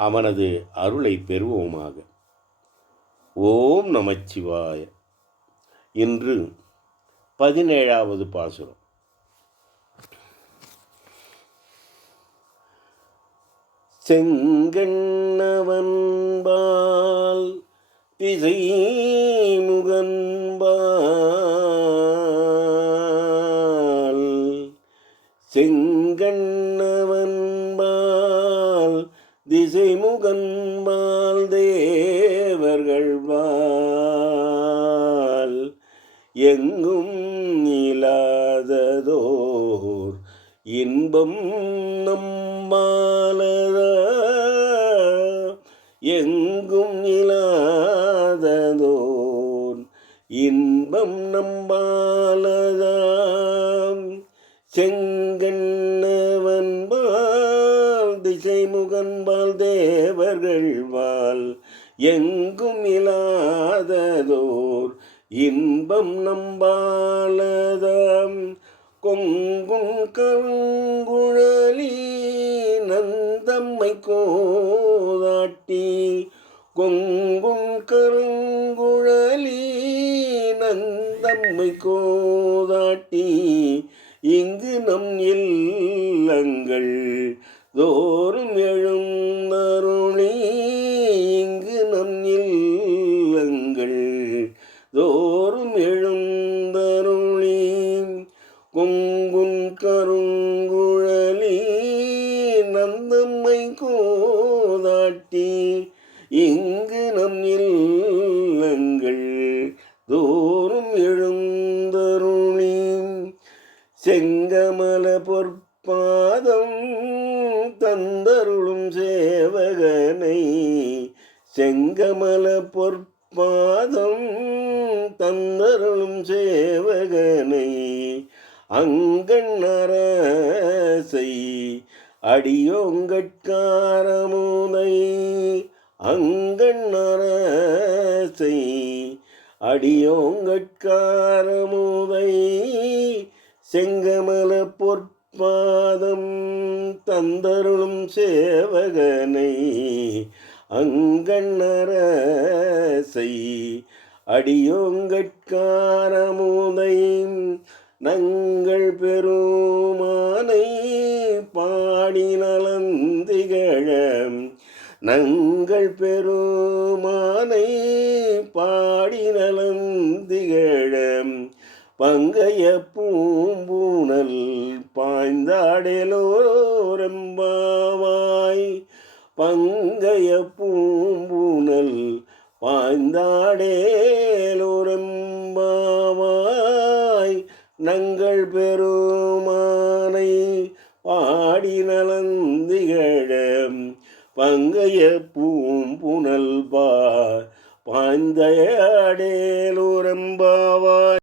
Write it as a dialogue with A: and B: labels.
A: அவனது அருளை பெறுவோமாக. ஓம் நமச்சிவாய. இன்று பதினேழாவது பாசுரம். செங்கண்ணவன்பால் திசை முகன்பால் செங்கண்ணவன்பால் திசை முகன்பால் தேவர்கள் பால் எங்கும் இல்லாததோர் இன்பம் நம்மாலத எங்கும் இல்லாததோர் இன்பம் நம்பாலதாம் செங்கண்ண திசை முகன்பால் தேவர்கள் வாழ். எங்கும் இல்லாததோர் இன்பம் நம்பாலதாம். கொங்கும் கருங்குழலி நந்தம்மை கோதாட்டி. கொங்கும் கருங்குழலி நந்தம்மை கோதாட்டி. இங்கு நம் இல்லங்கள் தோறும் எழுந்தருளி இங்கு நம் இல்லங்கள். தோறும் எழுந்தருளி கொங்குன் கருங்குழலி நந்தம்மை கோதாட்டி இங்கு நம் இல்லங்கள். தோறும் எழுந்தருளி செங்கமல பொற்பாதம் தந்தருளும் சேவகனை செங்கமல பொற்பாதம் தந்தருளும் சேவகனை அங்கண்ணரசை அடியோங்கட்காரமுதை அங்கண்ணரசை அடியோங்கட்காரமுதை செங்கமல பொற்பாதம் தந்தருளும் சேவகனை அங்கண்ணரசை அடியோங்கட்காரமுதை நங்கள் பெருமானை பாடி நலந்திகழ நங்கள் பெருமானை பாடி நலந்திகழம். பங்கைய பூம்பூனல் பாய்ந்தாடலோரம்பாவாய். பங்கைய பூம்பூனல் பாய்ந்தாடேலோரம்பாவாய். நங்கள் பெருமானை பாடி நலந்திகழ பங்கைய பூம்புணல் பா பாய்ந்தடேலோரம்பாவாய்.